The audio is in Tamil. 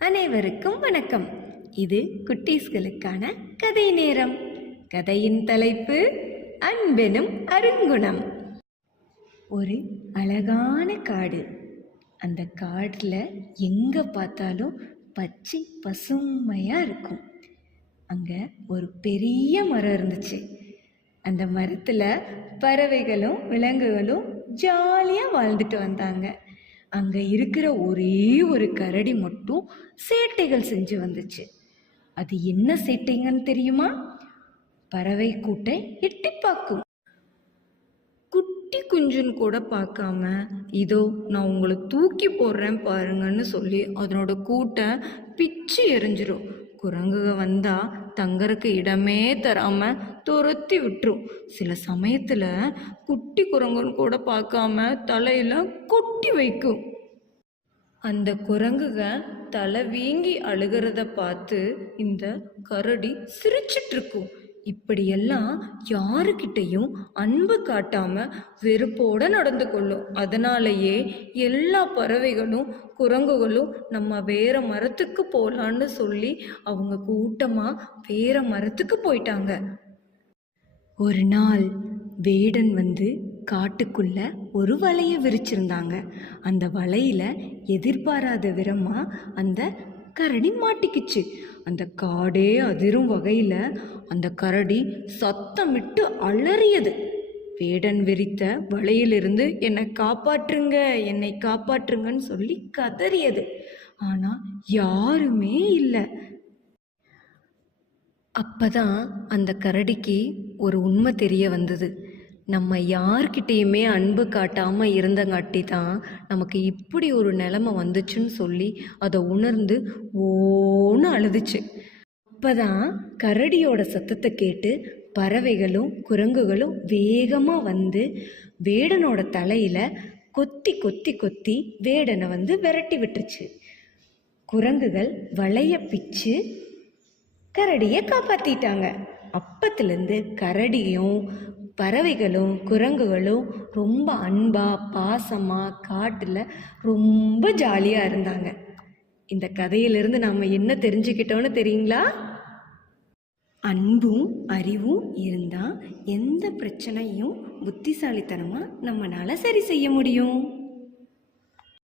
அனைவருக்கும் வணக்கம். இது குட்டீஸ்களுக்கான கதை நேரம். கதையின் தலைப்பு அன்பெனும் அருங்குணம். ஒரு அழகான காடு. அந்த காட்டில் எங்கே பார்த்தாலும் பச்சை பசுமையாக இருக்கும். அங்கே ஒரு பெரிய மரம் இருந்துச்சு. அந்த மரத்தில் பறவைகளும் விலங்குகளும் ஜாலியாக வாழ்ந்துட்டு வந்தாங்க. அங்கே இருக்கிற ஒரே ஒரு கரடி மட்டும் சேட்டைகள் செஞ்சு வந்துச்சு. அது என்ன சேட்டைங்கன்னு தெரியுமா? பறவை கூட்டை எட்டி பார்க்கும். குட்டி குஞ்சுன்னு கூட பார்க்காம, இதோ நான் உங்களை தூக்கி போடுறேன் பாருங்கன்னு சொல்லி அதனோட கூட்டை பிச்சு எறிஞ்சிரும். குரங்குக வந்தா தங்கறக்கு இடமே தராம துரத்தி விட்டுரும். சில சமயத்துல குட்டி குரங்குன்னு கூட பார்க்காம தலையில கொட்டி வைக்கும். அந்த குரங்குக தலை வீங்கி அழுகிறத பார்த்து இந்த கரடி சிரிச்சிட்டு இருக்கும். இப்படியெல்லாம் யாருக்கிட்டையும் அன்பு காட்டாம வெறுப்போட நடந்து கொள்ளும். அதனாலேயே எல்லா பறவைகளும் குரங்குகளும் நம்ம வேற மரத்துக்கு போலான்னு சொல்லி அவங்க கூட்டமா வேற மரத்துக்கு போயிட்டாங்க. ஒரு நாள் வேடன் வந்து காட்டுக்குள்ள ஒரு வலையை விரிச்சிருந்தாங்க. அந்த வலையில எதிர்பாராத விதமா அந்த கரடி மாட்டிக்கிச்சு. அந்த காடே அதிரும் வகையில அந்த கரடி சத்தமிட்டு அலறியது. வேடன் விரித்த வலையிலிருந்து என்னை காப்பாற்றுங்க, என்னை காப்பாற்றுங்கன்னு சொல்லி கதறியது. ஆனா யாருமே இல்லை. அப்பதான் அந்த கரடிக்கு ஒரு உண்மை தெரிய வந்தது. நம்ம யார்கிட்டையுமே அன்பு காட்டாமல் இருந்தங்காட்டி தான் நமக்கு இப்படி ஒரு நிலைமை வந்துச்சுன்னு சொல்லி அதை உணர்ந்து ஓன்னு அழுதுச்சு. அப்போதான் கரடியோட சத்தத்தை கேட்டு பறவைகளும் குரங்குகளும் வேகமாக வந்து வேடனோட தலையில் கொத்தி கொத்தி கொத்தி வேடனை வந்து விரட்டி விட்டுருச்சு. குரங்குகள் வளைய பிச்சு கரடியை காப்பாற்றிட்டாங்க. அப்பத்துலேருந்து கரடியும் பறவைகளும் குரங்குகளும் ரொம்ப அன்பாக பாசமாக காட்டில் ரொம்ப ஜாலியாக இருந்தாங்க. இந்த கதையிலிருந்து நாம் என்ன தெரிஞ்சுக்கிட்டோன்னு தெரியுங்களா? அன்பும் அறிவும் இருந்தால் எந்த பிரச்சனையும் புத்திசாலித்தனமாக நம்மளால் சரி செய்ய முடியும்.